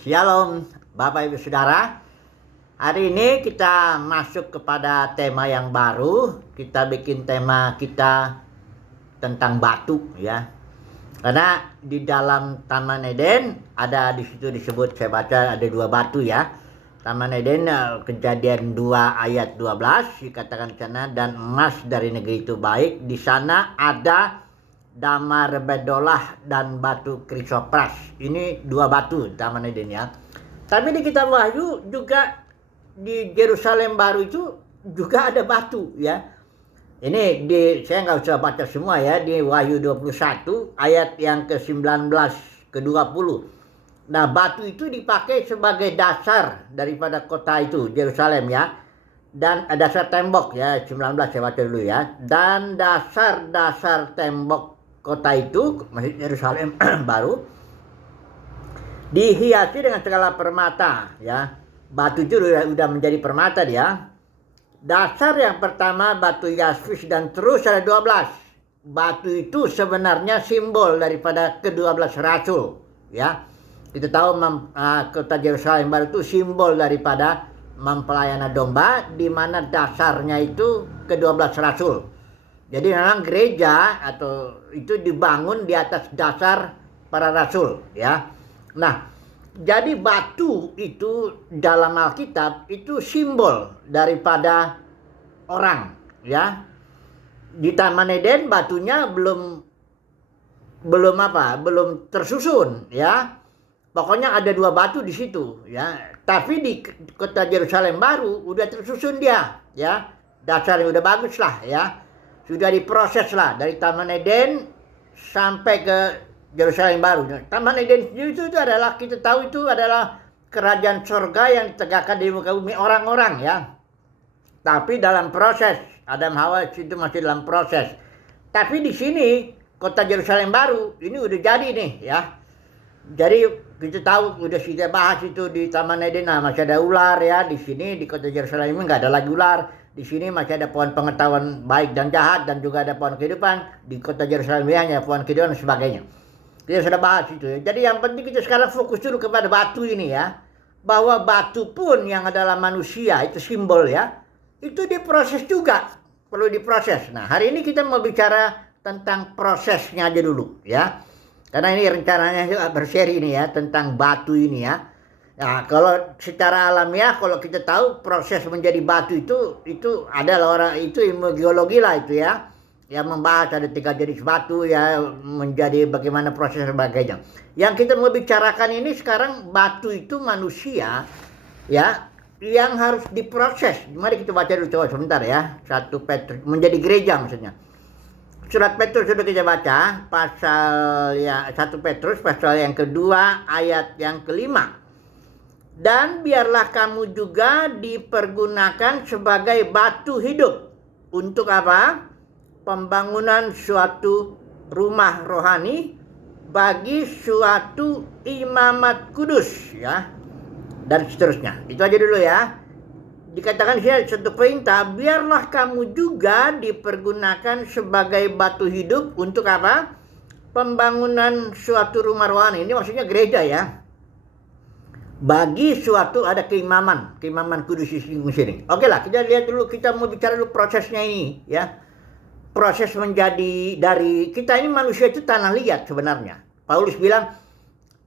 Shalom Bapak Ibu Saudara. Hari ini kita masuk kepada tema yang baru. Kita bikin tema kita tentang batu ya. Karena di dalam Taman Eden ada di situ disebut, saya baca ada 2 batu ya. Taman Eden Kejadian 2 ayat 12 dikatakan di sana, dan emas dari negeri itu baik. Di sana ada damar bedolah dan batu krisopras. Ini 2 batu Taman Eden ya. Tapi di kitab Wahyu juga di Yerusalem baru itu juga ada batu ya. Ini saya nggak usah baca semua ya, di Wahyu 21 ayat yang ke-19 ke-20. Nah, batu itu dipakai sebagai dasar daripada kota itu, Yerusalem ya. Dan dasar tembok ya, 19 saya baca dulu ya. Dan dasar-dasar tembok kota itu, Masjid Yerusalem baru, dihiasi dengan segala permata ya. Batu itu udah menjadi permata dia. Dasar yang pertama batu yaspis, dan terus ada 12. Batu itu sebenarnya simbol daripada ke-12 rasul ya. Kita tahu kota Yerusalem baru itu simbol daripada mempelai anak domba, di mana dasarnya itu ke-12 rasul. Jadi memang gereja atau itu dibangun di atas dasar para rasul ya. Nah, jadi batu itu dalam Alkitab itu simbol daripada orang ya. Di Taman Eden batunya belum tersusun ya. Pokoknya ada 2 batu di situ ya. Tapi di kota Yerusalem baru udah tersusun dia ya. Dasarnya udah bagus lah ya. Sudah diproses lah dari Taman Eden sampai ke Yerusalem baru. Taman Eden itu adalah, kita tahu itu adalah kerajaan surga yang ditegakkan di muka bumi orang-orang ya. Tapi dalam proses, Adam Hawa itu masih dalam proses. Tapi di sini kota Yerusalem baru ini udah jadi nih ya. Jadi kita tahu udah kita bahas itu di Taman Eden, nah masih ada ular ya. Di sini di kota Yerusalem ini nggak ada lagi ular. Di sini masih ada pohon pengetahuan baik dan jahat, dan juga ada pohon kehidupan. Di kota Yerusalem ini hanya pohon kehidupan dan sebagainya. Kita sudah bahas itu ya. Jadi yang penting kita sekarang fokus dulu kepada batu ini ya. Bahwa batu pun yang adalah manusia itu simbol ya. Itu diproses juga. Perlu diproses. Nah, hari ini kita mau bicara tentang prosesnya aja dulu ya. Karena ini rencananya juga berseri ini ya, tentang batu ini ya. Nah, kalau secara alamiah, kalau kita tahu proses menjadi batu itu adalah itu ilmu geologi lah itu ya. Yang membahas ada 3 jenis batu ya, menjadi bagaimana proses sebagainya. Yang kita mau bicarakan ini sekarang batu itu manusia ya, yang harus diproses. Mari kita baca dulu coba sebentar ya. 1 Petrus menjadi gereja maksudnya. Surat Petrus sudah kita baca, pasal ya 1 Petrus pasal yang kedua ayat yang kelima. Dan biarlah kamu juga dipergunakan sebagai batu hidup. Untuk apa? Pembangunan suatu rumah rohani bagi suatu imamat kudus ya. Dan seterusnya. Itu aja dulu ya. Dikatakan sini satu perintah, biarlah kamu juga dipergunakan sebagai batu hidup untuk apa? Pembangunan suatu rumah rohani. Ini maksudnya gereja ya. Bagi suatu ada keimaman kudus di sini. Oke lah, kita lihat dulu, kita mau bicara dulu prosesnya ini ya. Proses menjadi dari kita ini manusia itu tanah liat sebenarnya. Paulus bilang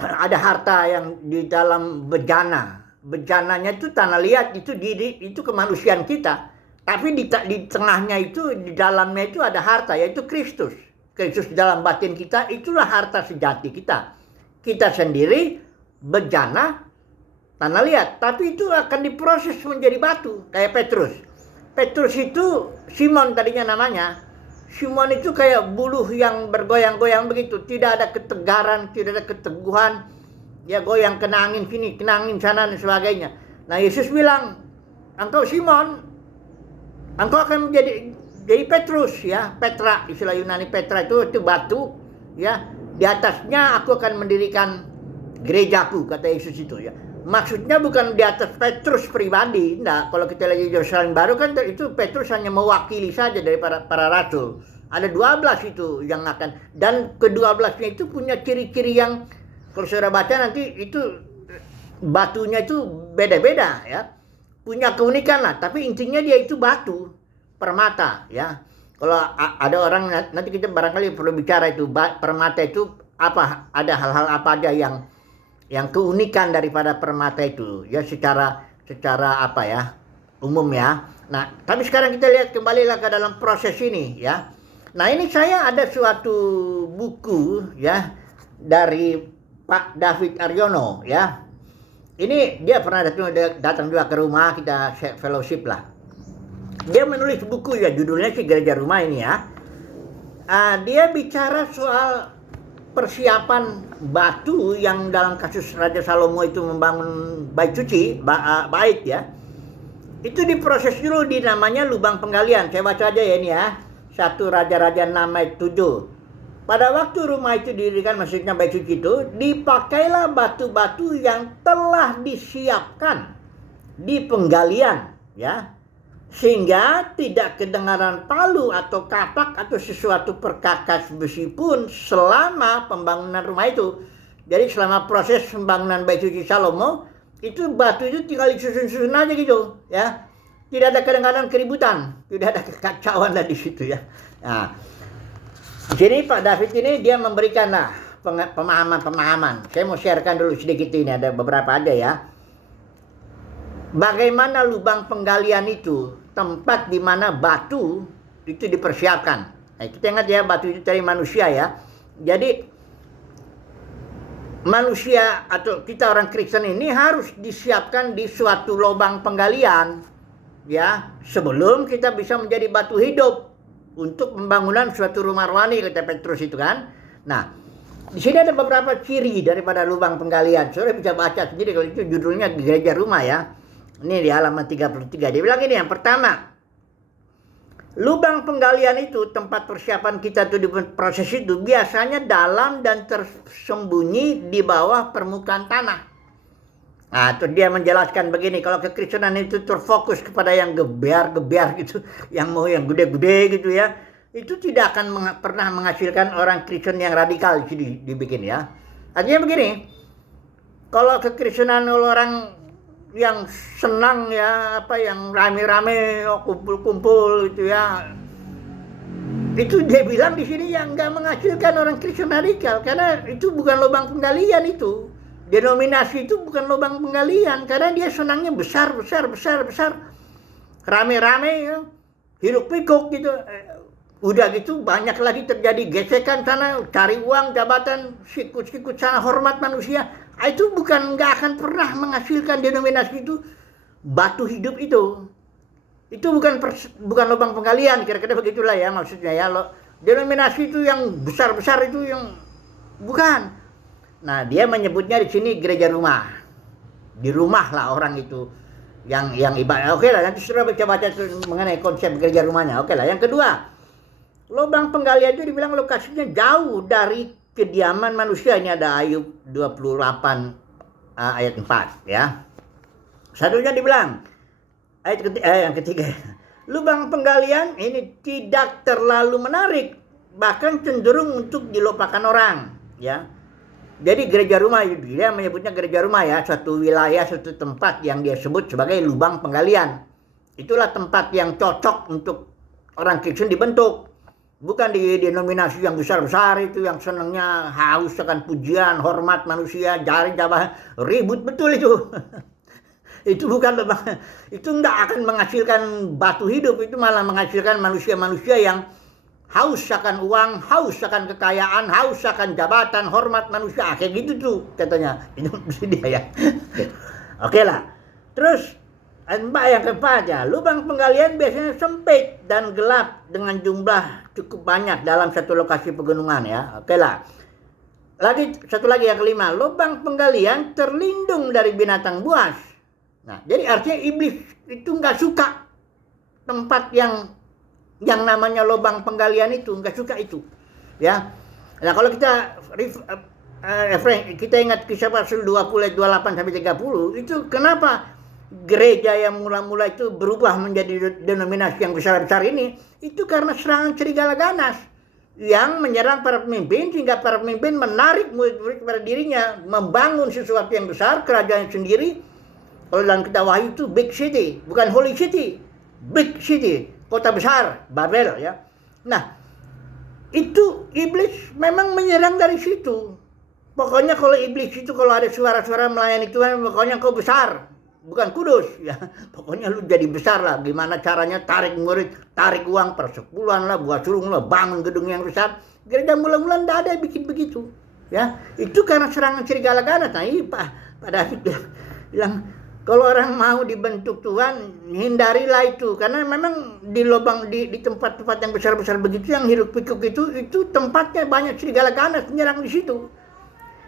ada harta yang di dalam bejana. Bejananya itu tanah liat, itu kemanusiaan kita. Tapi di tengahnya itu, di dalamnya itu ada harta, yaitu Kristus. Kristus di dalam batin kita, itulah harta sejati kita. Kita sendiri bejana tanah liat, tapi itu akan diproses menjadi batu, kayak Petrus. Petrus itu Simon tadinya namanya. Simon itu kayak buluh yang bergoyang-goyang begitu, tidak ada ketegaran, tidak ada keteguhan. Ya goyang, kena angin sini, kena angin sana dan sebagainya. Nah, Yesus bilang, engkau Simon, engkau akan jadi Petrus ya, Petra, istilah Yunani Petra itu batu ya. Di atasnya aku akan mendirikan gerejaku, kata Yesus itu ya. Maksudnya bukan di atas Petrus pribadi, enggak. Kalau kita lihat Yerusalem baru kan itu Petrus hanya mewakili saja dari para rasul. Ada 12 itu yang akan, dan ke-12-nya itu punya ciri-ciri yang Kalau saudara baca nanti itu batunya itu beda-beda ya. Punya keunikan lah, tapi intinya dia itu batu permata ya. Kalau ada orang nanti kita barangkali perlu bicara itu permata itu apa, ada hal-hal apa aja yang keunikan daripada permata itu ya, secara apa ya, umum ya. Nah, tapi sekarang kita lihat kembalilah ke dalam proses ini ya. Nah, ini saya ada suatu buku ya dari Pak David Aryono ya. Ini dia pernah datang juga ke rumah kita fellowship lah. Dia menulis buku ya, judulnya sih Gereja Rumah ini ya. Dia bicara soal persiapan batu yang dalam kasus Raja Salomo itu membangun bait suci, bait ya. Itu diproses dulu di namanya lubang penggalian. Saya baca aja ya ini ya. 1 Raja-Raja 6 ayat 7. Pada waktu rumah itu didirikan, maksudnya bait suci itu, dipakailah batu-batu yang telah disiapkan di penggalian ya, sehingga tidak kedengaran palu atau kapak atau sesuatu perkakas besi pun selama pembangunan rumah itu. Jadi selama proses pembangunan bait suci Salomo itu batu itu tinggal disusun-susun aja gitu ya, tidak ada kedengaran keributan, tidak ada kekacauan lah di situ ya. Nah, jadi Pak David ini dia memberikan lah pemahaman. Saya mau sharekan dulu sedikit ini, ada beberapa aja ya. Bagaimana lubang penggalian itu tempat di mana batu itu dipersiapkan. Nah, kita ingat ya, batu itu dari manusia ya. Jadi manusia atau kita orang Kristen ini harus disiapkan di suatu lubang penggalian ya, sebelum kita bisa menjadi batu hidup untuk pembangunan suatu rumah rohani, kata Petrus itu kan. Nah, di sini ada beberapa ciri daripada lubang penggalian. Saudara bisa baca sendiri, kalau itu judulnya Gereja Rumah ya. Ini di halaman 33. Dia bilang ini, yang pertama, lubang penggalian itu tempat persiapan kita tuh di proses itu biasanya dalam dan tersembunyi di bawah permukaan tanah. Nah, terus dia menjelaskan begini, kalau kekristenan itu terfokus kepada yang gebiar gitu, yang mau yang gede-gede gitu ya, itu tidak akan pernah menghasilkan orang Kristen yang radikal dibikin ya. Artinya begini, kalau kekristenan orang yang senang ya, apa yang rame-rame, kumpul-kumpul gitu ya, itu dia bilang di sini yang nggak menghasilkan orang Kristen radikal, karena itu bukan lubang penggalian itu. Denominasi itu bukan lubang penggalian, karena dia senangnya besar, rame-rame ya, hiruk pikuk gitu. Udah gitu banyak lagi terjadi gesekan sana, cari uang, jabatan, sikut-sikut sana, hormat manusia. Itu nggak akan pernah menghasilkan denominasi itu batu hidup itu. Itu bukan lubang penggalian, kira-kira begitulah ya maksudnya ya. Denominasi itu yang besar-besar itu yang bukan. Nah, dia menyebutnya di sini gereja rumah. Di rumah lah orang itu yang ibadah. Oke lah, nanti sudah baca mengenai konsep gereja rumahnya. Oke lah. Yang kedua, lubang penggalian itu dibilang lokasinya jauh dari kediaman manusia. Ini ada Ayub 28 ayat 4 ya. Satunya dibilang yang ketiga, lubang penggalian ini tidak terlalu menarik, bahkan cenderung untuk dilupakan orang ya. Jadi gereja rumah, dia menyebutnya gereja rumah ya, suatu wilayah, suatu tempat yang dia sebut sebagai lubang penggalian. Itulah tempat yang cocok untuk orang Kristen dibentuk. Bukan di denominasi yang besar-besar itu, yang senangnya haus akan pujian, hormat manusia, cari jabatan, ribut betul itu. Itu bukan lubang, itu enggak akan menghasilkan batu hidup, itu malah menghasilkan manusia-manusia yang haus akan uang, haus akan kekayaan, haus akan jabatan, hormat manusia. Kayak gitu tuh katanya. Itu dia ya. Oke lah. Terus yang keempat ya, lubang penggalian biasanya sempit dan gelap dengan jumlah cukup banyak dalam satu lokasi pegunungan ya. Oke lah. Satu lagi yang kelima, lubang penggalian terlindung dari binatang buas. Nah, jadi artinya iblis itu nggak suka tempat yang namanya lubang penggalian itu, nggak suka itu ya. Nah, kalau kita kita ingat Kisah Rasul 20 ayat 28 sampai 30, itu kenapa gereja yang mula-mula itu berubah menjadi denominasi yang besar-besar ini, itu karena serangan serigala ganas. yang menyerang para pemimpin sehingga para pemimpin menarik murid-murid kepada dirinya, membangun sesuatu yang besar, kerajaan sendiri. Kalau dalam kitab Wahyu itu big city, bukan holy city, big city, kota besar, Babel ya. Nah, itu iblis memang menyerang dari situ. Pokoknya kalau iblis itu kalau ada suara-suara melayani Tuhan, pokoknya kau besar, bukan kudus ya. Pokoknya lu jadi besar lah. Gimana caranya tarik murid, tarik uang persepuluhan lah, buat surung lah, bangun gedung yang besar. Gereja mula-mula tidak ada yang bikin begitu ya. Itu karena serangan serigala ganas. Nah ini Pak David bilang kalau orang mau dibentuk Tuhan, hindarilah itu. Karena memang di lubang di tempat-tempat yang besar-besar begitu, yang hiruk pikuk itu tempatnya banyak serigala ganas menyerang di situ.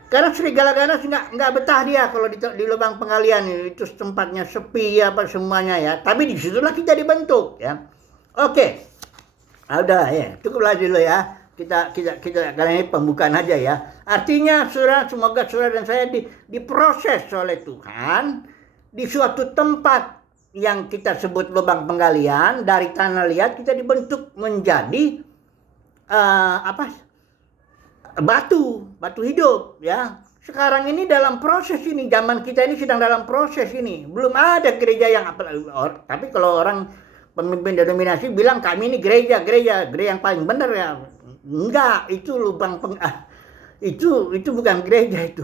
Karena serigala ganas nggak betah dia kalau di lubang penggalian itu tempatnya sepi apa semuanya ya. Tapi disitulah kita dibentuk ya. Oke, udah ya, cukuplah dulu ya. Kita karena ini pembukaan aja ya. Artinya saudara, semoga saudara dan saya diproses oleh Tuhan di suatu tempat yang kita sebut lubang penggalian. Dari tanah liat kita dibentuk menjadi batu hidup ya. Sekarang ini dalam proses ini, zaman kita ini sedang dalam proses ini. Belum ada gereja yang tapi kalau orang pemimpin denominasi bilang kami ini gereja yang paling benar ya. Enggak, itu lubang itu bukan gereja itu.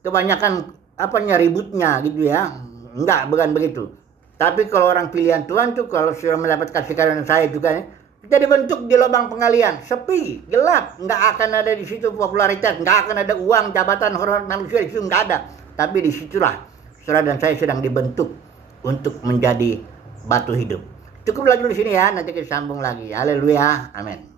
Kebanyakan ributnya gitu ya. Enggak, bukan begitu. Tapi kalau orang pilihan Tuhan tuh kalau sudah mendapat kasih karunia saya juga ya, kita dibentuk di lubang penggalian, sepi, gelap, nggak akan ada di situ popularitas, nggak akan ada uang, jabatan, hormat manusia di situ nggak ada. Tapi disitulah saudara dan saya sedang dibentuk untuk menjadi batu hidup. Cukuplah dulu di sini ya, nanti kita sambung lagi. Haleluya, amin.